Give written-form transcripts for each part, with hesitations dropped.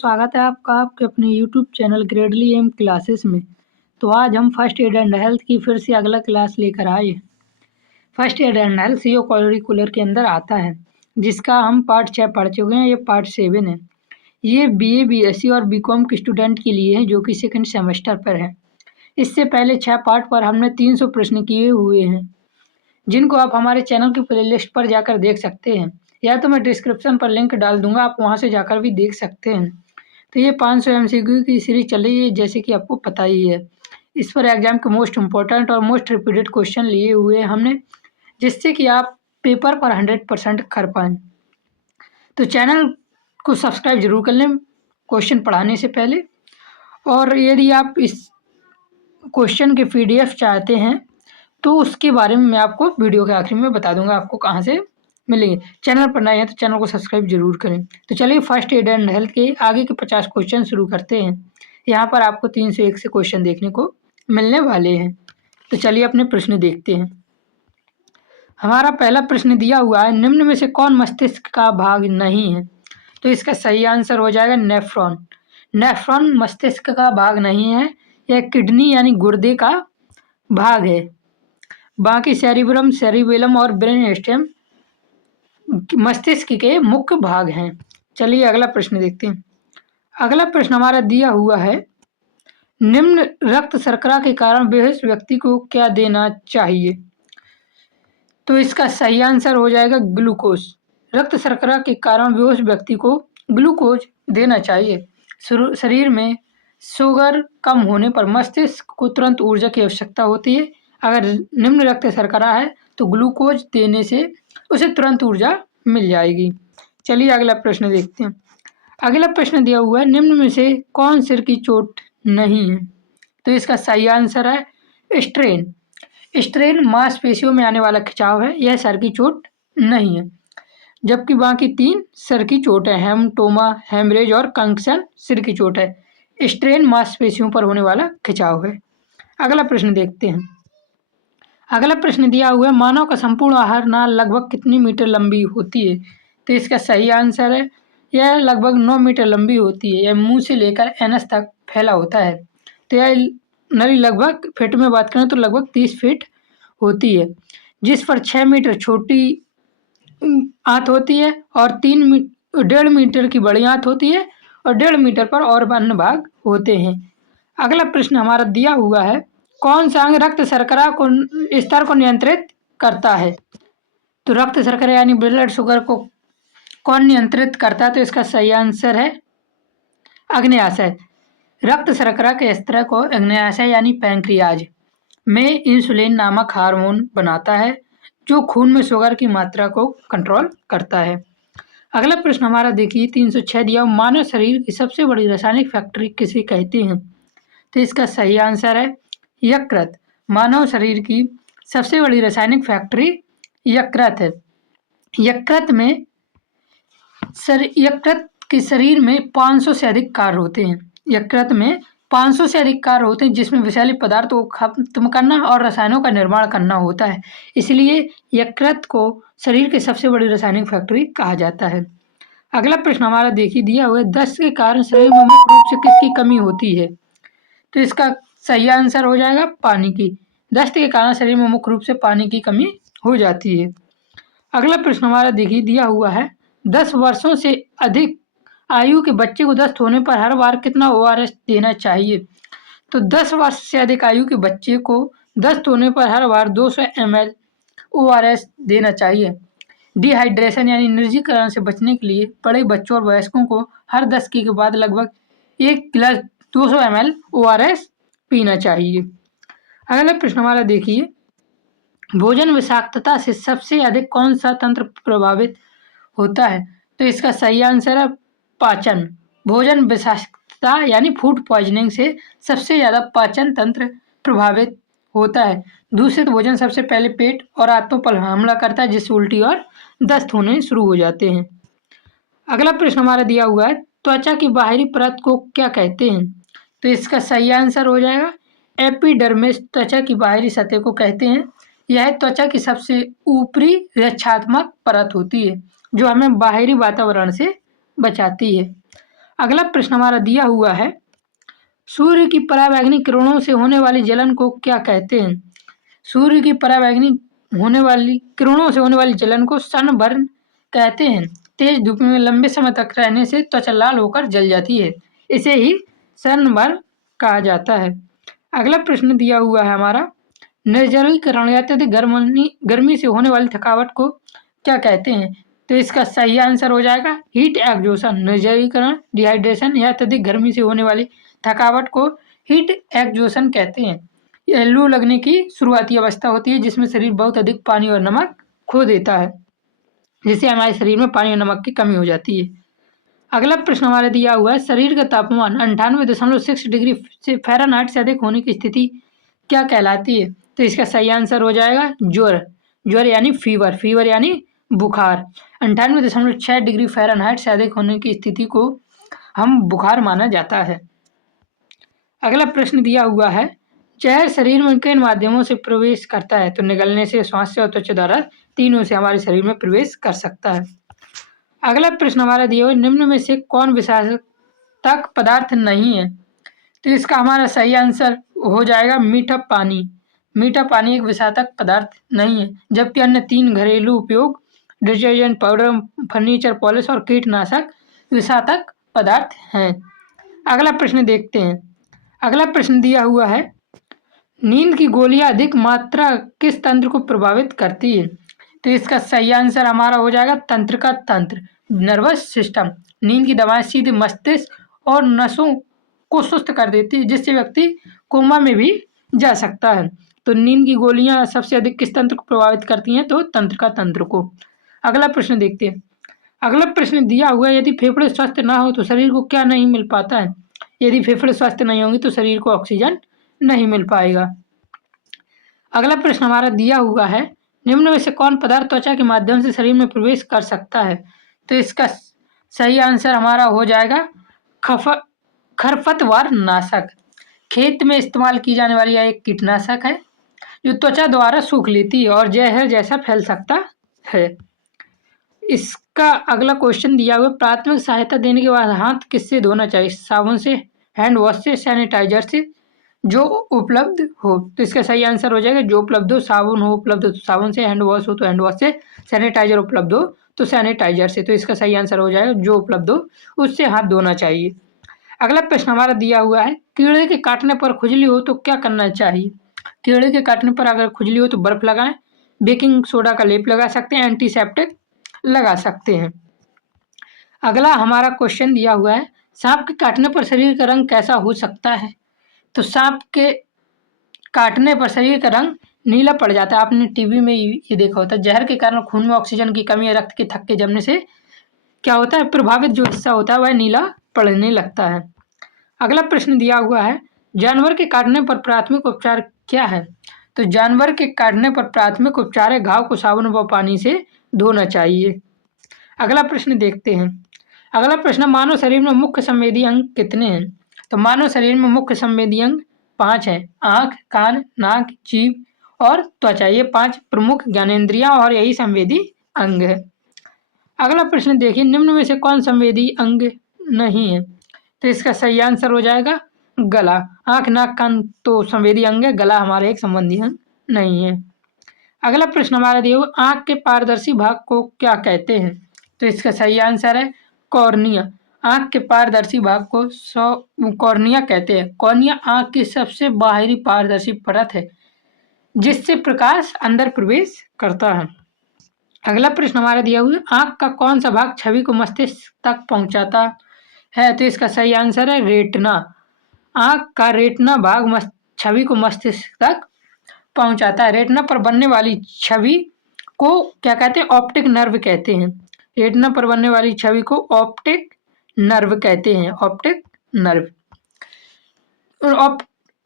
स्वागत है आपका आपके अपने यूट्यूब चैनल ग्रेडली एम क्लासेस में। तो आज हम फर्स्ट एड एंड हेल्थ की फिर से अगला क्लास लेकर आए। First aid and health CO curricular के अंदर आता है, जिसका हम पार्ट 6 पढ़ चुके हैं। ये पार्ट 7 है। ये बीए बीएससी और बीकॉम के स्टूडेंट के लिए है जो कि सेकंड सेमेस्टर पर है। इससे पहले 6 पार्ट पर हमने 300 प्रश्न किए हुए हैं, जिनको आप हमारे चैनल की प्लेलिस्ट पर जाकर देख सकते हैं, या तो मैं डिस्क्रिप्शन पर लिंक डाल दूंगा, आप वहां से जाकर भी देख सकते हैं। तो ये 500 एमसीक्यू की सीरीज चल रही है, जैसे कि आपको पता ही है। इस पर एग्जाम के मोस्ट इंपॉर्टेंट और मोस्ट रिपीटेड क्वेश्चन लिए हुए हैं हमने, जिससे कि आप पेपर पर 100% कर पाएँ। तो चैनल को सब्सक्राइब जरूर कर लें क्वेश्चन पढ़ाने से पहले। और यदि आप इस क्वेश्चन के PDF चाहते हैं तो उसके बारे में मैं आपको वीडियो के आखिर में बता दूंगा, आपको कहाँ से मिलेंगे। चैनल पर नए हैं तो चैनल को सब्सक्राइब जरूर करें। तो चलिए फर्स्ट एड एंड हेल्थ के आगे के 50 क्वेश्चन शुरू करते हैं। यहाँ पर आपको 301 से क्वेश्चन देखने को मिलने वाले हैं। तो चलिए अपने प्रश्न देखते हैं। हमारा पहला प्रश्न दिया हुआ है, निम्न में से कौन मस्तिष्क का भाग नहीं है? तो इसका सही आंसर हो जाएगा नेफ्रॉन। नेफ्रॉन मस्तिष्क का भाग नहीं है, यह किडनी यानी गुर्दे का भाग है। बाकी सेरिब्रम, सेरिबेलम और ब्रेन स्टेम मस्तिष्क के मुख्य भाग हैं। चलिए अगला प्रश्न देखते हैं। अगला प्रश्न हमारा दिया हुआ है, निम्न रक्त शर्करा के कारण बेहोश व्यक्ति को क्या देना चाहिए? तो इसका सही आंसर हो जाएगा ग्लूकोज। रक्त शर्करा के कारण बेहोश व्यक्ति को ग्लूकोज देना चाहिए। शरीर में शुगर कम होने पर मस्तिष्क को तुरंत ऊर्जा की आवश्यकता होती है। अगर निम्न रक्त शर्करा है तो ग्लूकोज देने से उसे तुरंत ऊर्जा मिल जाएगी। चलिए अगला प्रश्न देखते हैं। अगला प्रश्न दिया हुआ है, निम्न में से कौन सिर की चोट नहीं है? तो इसका सही आंसर है स्ट्रेन। स्ट्रेन मांसपेशियों में आने वाला खिंचाव है, यह सर की चोट नहीं है। जबकि बाकी 3 सर की चोट है, हेमटोमा, हेमरेज और कंक्शन सिर की चोट है। स्ट्रेन मांसपेशियों पर होने वाला खिंचाव है। अगला प्रश्न देखते हैं। अगला प्रश्न दिया हुआ है, मानव का संपूर्ण आहार नाल लगभग कितनी मीटर लंबी होती है? तो इसका सही आंसर है, यह लगभग 9 मीटर लंबी होती है। यह मुंह से लेकर एनस तक फैला होता है। तो यह नली लगभग फीट में बात करें तो लगभग 30 फीट होती है, जिस पर 6 मीटर छोटी आंत होती है और 1.5 मीटर की बड़ी आंत होती है और 1.5 मीटर पर और अन्य भाग होते हैं। अगला प्रश्न हमारा दिया हुआ है, कौन सा अंग रक्त शर्करा को स्तर को नियंत्रित करता है? तो रक्त शर्करा यानी ब्लड शुगर को कौन नियंत्रित करता है? तो इसका सही आंसर है अग्न्याशय। रक्त शर्करा के स्तर को अग्न्याशय यानी पैंक्रियाज में इंसुलिन नामक हार्मोन बनाता है, जो खून में शुगर की मात्रा को कंट्रोल करता है। अगला प्रश्न हमारा देखिए 306 दिया, मानव शरीर की सबसे बड़ी रासायनिक फैक्ट्री किसे कहते हैं? तो इसका सही आंसर है यकृत। मानव शरीर की सबसे बड़ी रासायनिक फैक्ट्री यकृत है। यकृत के शरीर में 500 से अधिक कार्य होते हैं। यकृत में 500 से अधिक कार्य होते हैं, जिसमें विषैले पदार्थों को खत्म करना और रसायनों का निर्माण करना होता है। इसलिए यकृत को शरीर की सबसे बड़ी रासायनिक फैक्ट्री कहा जाता है। अगला प्रश्न हमारा देखिए दिया हुआ है, दस्त के कारण शरीर में मुख्य रूप से किसकी कमी होती है? तो इसका सही आंसर हो जाएगा पानी की। दस्त के कारण शरीर में मुख्य रूप से पानी की कमी हो जाती है। अगला प्रश्न हमारा देखिए दिया हुआ है, 10 वर्षों से अधिक आयु के बच्चे को दस्त होने पर हर बार कितना ORS देना चाहिए? तो 10 वर्ष से अधिक आयु के बच्चे को दस्त होने पर हर बार 200 ml ORS देना चाहिए। डिहाइड्रेशन यानी निर्जलीकरण से बचने के लिए बड़े बच्चों और वयस्कों को हर दस्तक के बाद लगभग 1 गिलास 200 ml ORS पीना चाहिए। अगला प्रश्न हमारा देखिए, भोजन विषाक्तता से सबसे अधिक कौन सा तंत्र प्रभावित होता है? तो इसका सही आंसर है पाचन। भोजन विषाक्तता यानी फूड पॉइजनिंग से सबसे ज़्यादा पाचन तंत्र प्रभावित होता है। दूषित भोजन सबसे पहले पेट और आंतों पर हमला करता है, जिससे उल्टी और दस्त होने शुरू हो जाते हैं। अगला प्रश्न हमारा दिया हुआ है, त्वचा की बाहरी परत को क्या कहते हैं? तो इसका सही आंसर हो जाएगा एपिडर्मिस। त्वचा की बाहरी सतह को कहते हैं। यह त्वचा की सबसे ऊपरी रक्षात्मक परत होती है, जो हमें बाहरी वातावरण से बचाती है। अगला प्रश्न हमारा दिया हुआ है, सूर्य की पराबैंगनी किरणों से होने वाली जलन को क्या कहते हैं? सूर्य की पराबैंगनी होने वाली किरणों से होने वाली जलन को सनबर्न कहते हैं। तेज धूप में लंबे समय तक रहने से त्वचा लाल होकर जल जाती है, इसे ही सनबर्न कहा जाता है। अगला प्रश्न दिया हुआ है हमारा, निर्जलीकरण या अत्यधिक गर्मी से होने वाली थकावट को क्या कहते हैं? तो इसका सही आंसर हो जाएगा हीट एक्सॉशन। निर्जलीकरण, डिहाइड्रेशन या अत्यधिक गर्मी से होने वाली थकावट को हीट एक्सॉशन कहते हैं। यह लू लगने की शुरुआती अवस्था होती है जिसमें शरीर बहुत अधिक पानी और नमक खो देता है, जिससे हमारे शरीर में पानी और नमक की कमी हो जाती है। अगला प्रश्न हमारा दिया हुआ है, शरीर का तापमान 98.6 डिग्री से फ़ारेनहाइट से अधिक होने की स्थिति क्या कहलाती है? तो इसका सही आंसर हो जाएगा ज्वर यानी फीवर, फीवर यानी बुखार। 98.6 डिग्री फ़ारेनहाइट से अधिक होने की स्थिति को हम बुखार माना जाता है। अगला प्रश्न दिया हुआ है, जहर शरीर में किन माध्यमों से प्रवेश करता है? तो निगलने से, श्वास से और त्वचा द्वारा, तीनों से हमारे शरीर में प्रवेश कर सकता है। अगला प्रश्न हमारा दिया हुआ, निम्न में से कौन विषाक्तक पदार्थ नहीं है? तो इसका हमारा सही आंसर हो जाएगा मीठा पानी। मीठा पानी एक विषाक्तक पदार्थ नहीं है, जबकि अन्य 3 घरेलू उपयोग डिटर्जेंट, पाउडर, फर्नीचर पॉलिश और कीटनाशक विषाक्तक पदार्थ हैं। अगला प्रश्न देखते हैं। अगला प्रश्न दिया हुआ है, नींद की गोलियां अधिक मात्रा किस तंत्र को प्रभावित करती है? तो इसका सही आंसर हमारा हो जाएगा तंत्रिका तंत्र, नर्वस सिस्टम। नींद की दवाएं सीधे मस्तिष्क और नसों को सुस्त कर देती है, जिससे व्यक्ति कोमा में भी जा सकता है। तो नींद की गोलियां सबसे अधिक किस तंत्र को प्रभावित करती हैं? तो तंत्रिका तंत्र को। अगला प्रश्न देखते हैं। अगला प्रश्न दिया हुआ है, यदि फेफड़े स्वस्थ ना हो तो शरीर को क्या नहीं मिल पाता है? यदि फेफड़े स्वस्थ नहीं होंगे तो शरीर को ऑक्सीजन नहीं मिल पाएगा। अगला प्रश्न हमारा दिया हुआ है, निम्न में से कौन पदार्थ त्वचा के माध्यम से शरीर में प्रवेश कर सकता है? तो इसका सही आंसर हमारा हो जाएगा खरपतवार नाशक। खेत में इस्तेमाल की जाने वाली यह एक कीटनाशक है जो त्वचा द्वारा सूख लेती है और जहर जैसा फैल सकता है। इसका अगला क्वेश्चन दिया हुआ, प्राथमिक सहायता देने के बाद हाथ किससे धोना चाहिए? साबुन से, हैंड वॉश से, सैनिटाइजर से, जो उपलब्ध हो। तो इसका सही आंसर हो जाएगा जो उपलब्ध हो। साबुन हो उपलब्ध हो तो साबुन से, हैंड वॉश हो तो हैंड वॉश से, सैनिटाइजर उपलब्ध हो तो सैनिटाइजर से। तो इसका सही आंसर हो जाएगा जो उपलब्ध हो उससे हाथ धोना चाहिए। अगला प्रश्न हमारा दिया हुआ है, कीड़े के काटने पर खुजली हो तो क्या करना चाहिए? कीड़े के काटने पर अगर खुजली हो तो बर्फ लगाएं, बेकिंग सोडा का लेप लगा सकते हैं, एंटीसेप्टिक लगा सकते हैं। अगला हमारा क्वेश्चन दिया हुआ है, सांप के काटने पर शरीर का रंग कैसा हो सकता है? तो सांप के काटने पर शरीर का रंग नीला पड़ जाता है। आपने टीवी में ये देखा होता है। जहर के कारण खून में ऑक्सीजन की कमी या रक्त के थक्के जमने से क्या होता है, प्रभावित जो हिस्सा होता है वह नीला पड़ने लगता है। अगला प्रश्न दिया हुआ है, जानवर के काटने पर प्राथमिक उपचार क्या है? तो जानवर के काटने पर प्राथमिक उपचार है घाव को साबुन व पानी से धोना चाहिए। अगला प्रश्न देखते हैं। अगला प्रश्न, मानव शरीर में मुख्य संवेदी अंग कितने हैं? तो मानव शरीर में मुख्य संवेदी अंग 5 हैं। आँख, कान, नाक, जीभ और त्वचा, ये 5 प्रमुख ज्ञानेंद्रियां और यही संवेदी अंग है। अगला प्रश्न देखिए, निम्न में से कौन संवेदी अंग नहीं है? तो इसका सही आंसर हो जाएगा गला। आँख, नाक, कान तो संवेदी अंग है, गला हमारा एक संबंधी अंग नहीं है। अगला प्रश्न हमारा दिया हुआ, आँख के पारदर्शी भाग को क्या कहते हैं? तो इसका सही आंसर है कॉर्निया। आँख के पारदर्शी भाग को कॉर्निया कहते हैं। कॉर्निया आँख की सबसे बाहरी पारदर्शी परत है जिससे प्रकाश अंदर प्रवेश करता है। अगला प्रश्न हमारा दिया हुआ, आँख का कौन सा भाग छवि को मस्तिष्क तक पहुंचाता है? तो इसका सही आंसर है रेटिना। आँख का रेटिना भाग छवि को मस्तिष्क तक पहुंचाता है। रेटिना पर बनने वाली छवि को क्या कहते हैं? ऑप्टिक नर्व कहते हैं। रेटिना पर बनने वाली छवि को ऑप्टिक नर्व कहते हैं। ऑप्टिक नर्व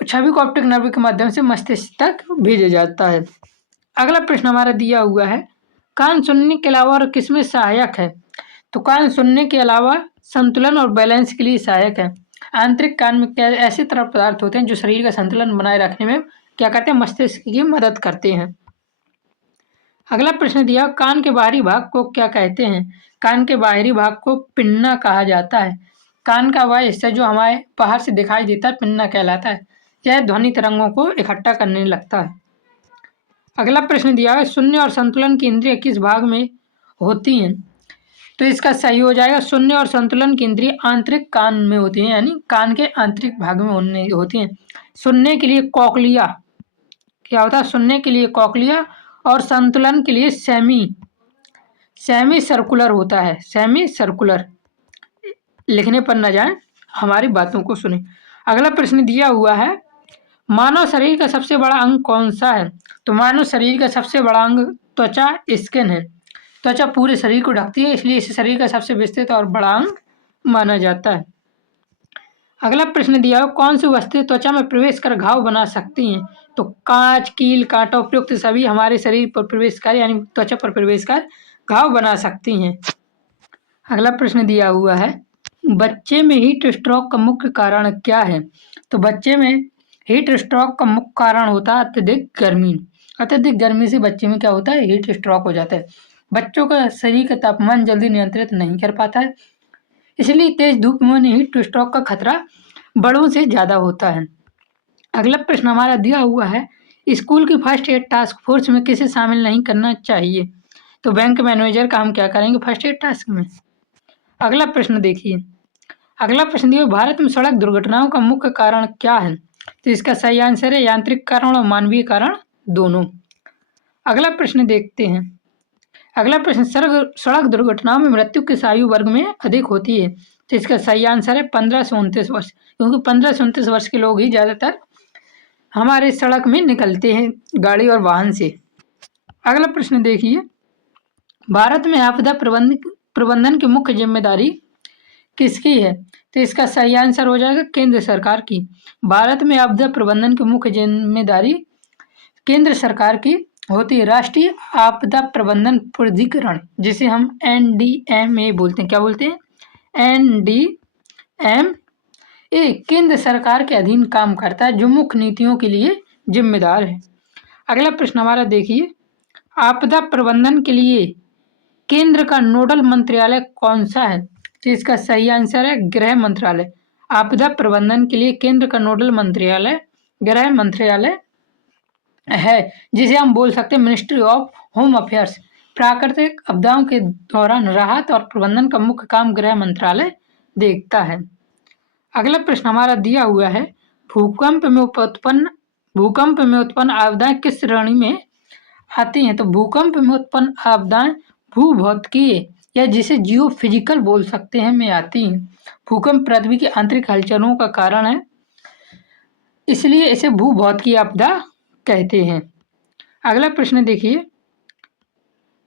छवि को ऑप्टिक नर्व के माध्यम से मस्तिष्क तक भेजा जाता है। अगला प्रश्न हमारा दिया हुआ है, कान सुनने के अलावा और किसमें सहायक है? तो कान सुनने के अलावा संतुलन और बैलेंस के लिए सहायक है। आंतरिक कान में ऐसे तरल पदार्थ होते हैं जो शरीर का संतुलन बनाए रखने में क्या करते हैं? मस्तिष्क की मदद करते हैं। अगला प्रश्न दिया, कान के बाहरी भाग को क्या कहते हैं? कान के बाहरी भाग को पिन्ना कहा जाता है। कान का वह हिस्सा जो हमारे बाहर से दिखाई देता है पिन्ना कहलाता है। यह ध्वनि तरंगों को इकट्ठा करने लगता है। अगला प्रश्न दिया है, शून्य और संतुलन की इंद्रिय किस भाग में होती हैं? तो इसका सही हो जाएगा, शून्य और संतुलन की इंद्रिय आंतरिक कान में होती हैं, यानी कान के आंतरिक भाग में होती हैं। सुनने के लिए कॉकलिया क्या होता है? सुनने के लिए कॉकलिया और संतुलन के लिए सेमी सर्कुलर होता है। सेमी सर्कुलर, लिखने पर न जाए, हमारी बातों को सुने। अगला प्रश्न दिया हुआ है, मानव शरीर का सबसे बड़ा अंग कौन सा है? तो मानव शरीर का सबसे बड़ा अंग त्वचा स्किन है। त्वचा पूरे शरीर को ढकती है, इसलिए इसे शरीर का सबसे विस्तृत और बड़ा अंग माना जाता है। अगला प्रश्न दिया हो, कौन सी वस्तुएं त्वचा में प्रवेश कर घाव बना सकती हैं? तो कांच, कील, कांटा उपयुक्त सभी हमारे शरीर पर प्रवेश कर यानी त्वचा पर प्रवेश कर घाव बना सकती हैं। अगला प्रश्न दिया हुआ है, बच्चे में हीट स्ट्रोक का मुख्य कारण क्या है? तो बच्चे में हीट स्ट्रोक का मुख्य कारण होता है अत्यधिक गर्मी। अत्यधिक गर्मी से बच्चे में क्या होता है? हीट स्ट्रोक हो जाता है। बच्चों का शरीर का तापमान जल्दी नियंत्रित नहीं कर पाता है, इसलिए तेज धूप में हीट स्ट्रोक का खतरा बड़ों से ज़्यादा होता है। अगला प्रश्न हमारा दिया हुआ है, स्कूल की फर्स्ट एड टास्क फोर्स में किसे शामिल नहीं करना चाहिए? तो बैंक मैनेजर का हम क्या करेंगे फर्स्ट एड टास्क में। अगला प्रश्न देखिए, अगला प्रश्न दिया, भारत में सड़क दुर्घटनाओं का मुख्य कारण क्या है? तो इसका सही आंसर है यांत्रिक कारण और मानवीय कारण दोनों। अगला प्रश्न देखते हैं, अगला प्रश्न, सड़क दुर्घटनाओं में मृत्यु किस आयु वर्ग में अधिक होती है? तो इसका सही आंसर है 15 से 29 वर्ष, क्योंकि 15 से 29 वर्ष के लोग ही ज़्यादातर हमारे सड़क में निकलते हैं गाड़ी और वाहन से। अगला प्रश्न देखिए, भारत में आपदा प्रबंधन की मुख्य जिम्मेदारी किसकी है? तो इसका सही आंसर हो जाएगा केंद्र सरकार की। भारत में आपदा प्रबंधन की मुख्य जिम्मेदारी केंद्र सरकार की होती है। राष्ट्रीय आपदा प्रबंधन प्राधिकरण, जिसे हम NDMA बोलते हैं, क्या बोलते हैं? NDMA केंद्र सरकार के अधीन काम करता है, जो मुख्य नीतियों के लिए जिम्मेदार है। अगला प्रश्न हमारा देखिए, आपदा प्रबंधन के लिए केंद्र का नोडल मंत्रालय कौन सा है? तो इसका सही आंसर है गृह मंत्रालय। आपदा प्रबंधन के लिए केंद्र का नोडल मंत्रालय गृह मंत्रालय है, जिसे हम बोल सकते हैं मिनिस्ट्री ऑफ होम अफेयर्स। प्राकृतिक आपदाओं के दौरान राहत और प्रबंधन का मुख्य काम गृह मंत्रालय देखता है। अगला प्रश्न हमारा दिया हुआ है, भूकंप में उत्पन्न आपदाएं किस श्रेणी में आती हैं? तो भूकंप में उत्पन्न आपदाएं भूभौतिकीय या जिसे जियो फिजिकल बोल सकते हैं में आती हैं। भूकंप पृथ्वी की आंतरिक हलचलों का कारण है, इसलिए इसे भूभौतिकीय आपदा कहते हैं। अगला प्रश्न देखिए,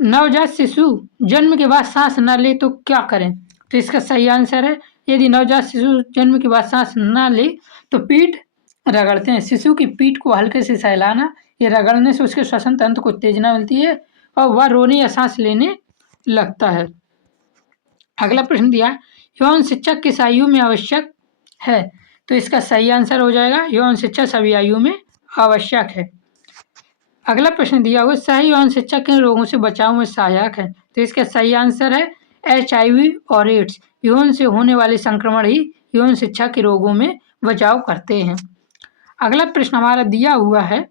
नवजात शिशु जन्म के बाद सांस न ले तो क्या करें? तो इसका सही आंसर है, यदि नवजात शिशु जन्म के बाद सांस न ले तो पीठ रगड़ते हैं। शिशु की पीठ को हल्के से सहलाना, ये रगड़ने से उसके श्वसन तंत्र को उत्तेजना मिलती है और वह रोने या सांस लेने लगता है। अगला प्रश्न दिया, यौन शिक्षा किस आयु में आवश्यक है? तो इसका सही आंसर हो जाएगा यौन शिक्षा सभी आयु में आवश्यक है। अगला प्रश्न दिया हुआ, सही यौन शिक्षा किन रोगों से बचाव में सहायक है? तो इसका सही आंसर है HIV और एड्स। यौन से होने वाले संक्रमण ही यौन शिक्षा के रोगों में बचाव करते हैं। अगला प्रश्न हमारा दिया हुआ है,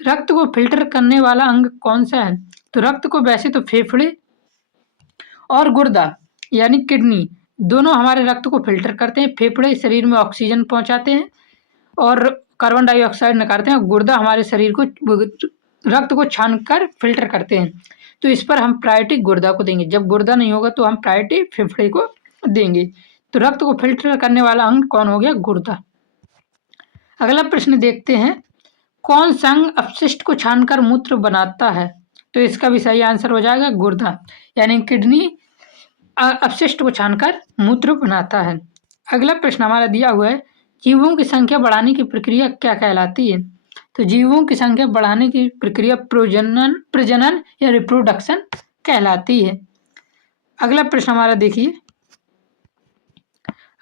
रक्त को फिल्टर करने वाला अंग कौन सा है? तो रक्त को वैसे तो फेफड़े और गुर्दा यानी किडनी दोनों हमारे रक्त को फिल्टर करते हैं। फेफड़े शरीर में ऑक्सीजन पहुंचाते हैं और कार्बन डाइऑक्साइड निकालते हैं। गुर्दा हमारे शरीर को रक्त को छानकर फिल्टर करते हैं। तो इस पर हम प्रायोरिटी गुर्दा को देंगे। जब गुर्दा नहीं होगा तो हम प्रायोरिटी फेफड़े को देंगे। तो रक्त को फिल्टर करने वाला अंग कौन हो गया? गुर्दा। अगला प्रश्न देखते हैं, कौन सा अंग अपशिष्ट को छानकर मूत्र बनाता है? तो इसका भी सही आंसर हो जाएगा गुर्दा, यानी किडनी अपशिष्ट को छानकर मूत्र बनाता है। अगला प्रश्न हमारा दिया हुआ है, जीवों की संख्या बढ़ाने की प्रक्रिया क्या कहलाती है? तो जीवों की संख्या बढ़ाने की प्रक्रिया प्रजनन या रिप्रोडक्शन कहलाती है। अगला प्रश्न हमारा देखिए,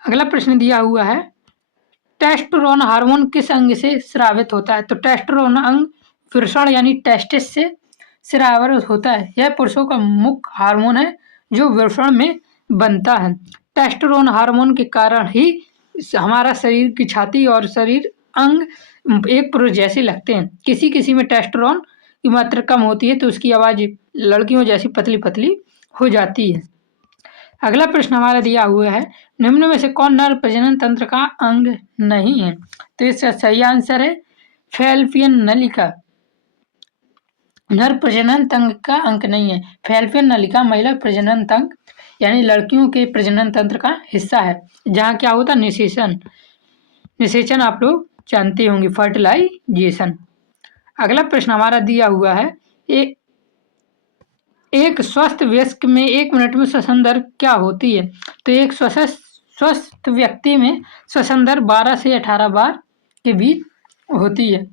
अगला प्रश्न दिया हुआ है, टेस्टोस्टेरोन हार्मोन किस अंग से स्रावित होता है? तो टेस्टोस्टेरोन अंग वृषण यानी टेस्टिस से स्रावित होता है। यह पुरुषों का मुख्य हार्मोन है जो वृषण में बनता है। टेस्टोस्टेरोन हार्मोन के कारण ही हमारा शरीर की छाती और शरीर अंग एक पुरुष जैसे लगते हैं। किसी में टेस्टोस्टेरोन की मात्रा कम होती है तो उसकी आवाज़ लड़कियों जैसी पतली-पतली हो जाती है। अगला प्रश्न हमारा दिया हुआ है, निम्न में से कौन नर प्रजनन तंत्र का अंग नहीं है? तो इसका सही आंसर है फैल्लोपियन नलिका। नर प्रजनन तंत्र का अंग नहीं है। फैल्लोपियन नलिका महिला प्रजनन तंत्र यानी लड़कियों के प्रजनन तंत्र का हिस्सा है, जहाँ क्या होता है निषेचन आप लोग जानते होंगे, फर्टिलाइजेशन। अगला प्रश्न हमारा दिया हुआ है, एक स्वस्थ वयस्क में 1 मिनट में श्वसन दर क्या होती है? तो एक स्वस्थ व्यक्ति में श्वसन दर 12 से 18 बार के बीच होती है।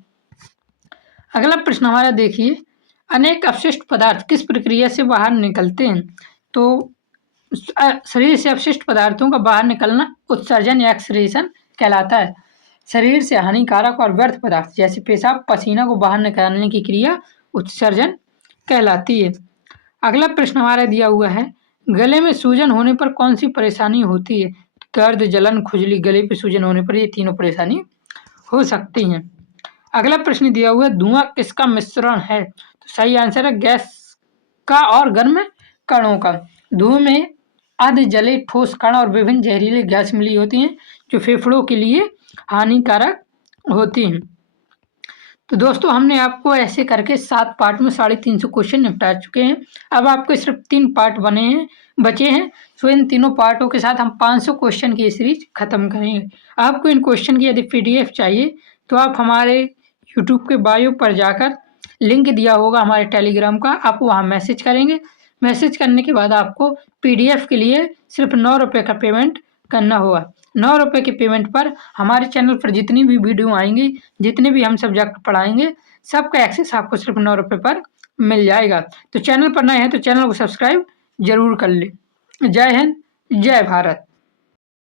अगला प्रश्न हमारा देखिए, अनेक अपशिष्ट पदार्थ किस प्रक्रिया से बाहर निकलते हैं? तो शरीर से अपशिष्ट पदार्थों का बाहर निकलना उत्सर्जन या एक्सक्रीशन कहलाता है। शरीर से हानिकारक और व्यर्थ पदार्थ जैसे पेशाब, पसीना को बाहर निकालने की क्रिया उत्सर्जन कहलाती है। अगला प्रश्न हमारा दिया हुआ है, गले में सूजन होने पर कौन सी परेशानी होती है? दर्द, जलन, खुजली, गले पे सूजन होने पर ये तीनों परेशानी हो सकती हैं। अगला प्रश्न दिया हुआ है, धुआं किसका मिश्रण है? तो सही आंसर है गैस का और गर्म कणों का। धुएं में आधे जले ठोस कण और विभिन्न जहरीले गैस मिली होती हैं जो फेफड़ों के लिए हानिकारक होती हैं। तो दोस्तों हमने आपको ऐसे करके 7 पार्ट में 350 क्वेश्चन निपटा चुके हैं। अब आपके सिर्फ 3 पार्ट बचे हैं। तो इन तीनों पार्टों के साथ हम 500 क्वेश्चन की सीरीज खत्म करेंगे। आपको इन क्वेश्चन की यदि PDF चाहिए तो आप हमारे यूट्यूब के बायो पर जाकर लिंक दिया होगा हमारे टेलीग्राम का, आप वहाँ मैसेज करेंगे। मैसेज करने के बाद आपको PDF के लिए सिर्फ 9 रुपये का पेमेंट करना होगा। 9 रुपये के पेमेंट पर हमारे चैनल पर जितनी भी वीडियो आएंगी, जितने भी हम सब्जेक्ट पढ़ाएंगे, सबका एक्सेस आपको सिर्फ 9 रुपये पर मिल जाएगा। तो चैनल पर नए हैं तो चैनल को सब्सक्राइब जरूर कर लें। जय हिंद, जय भारत।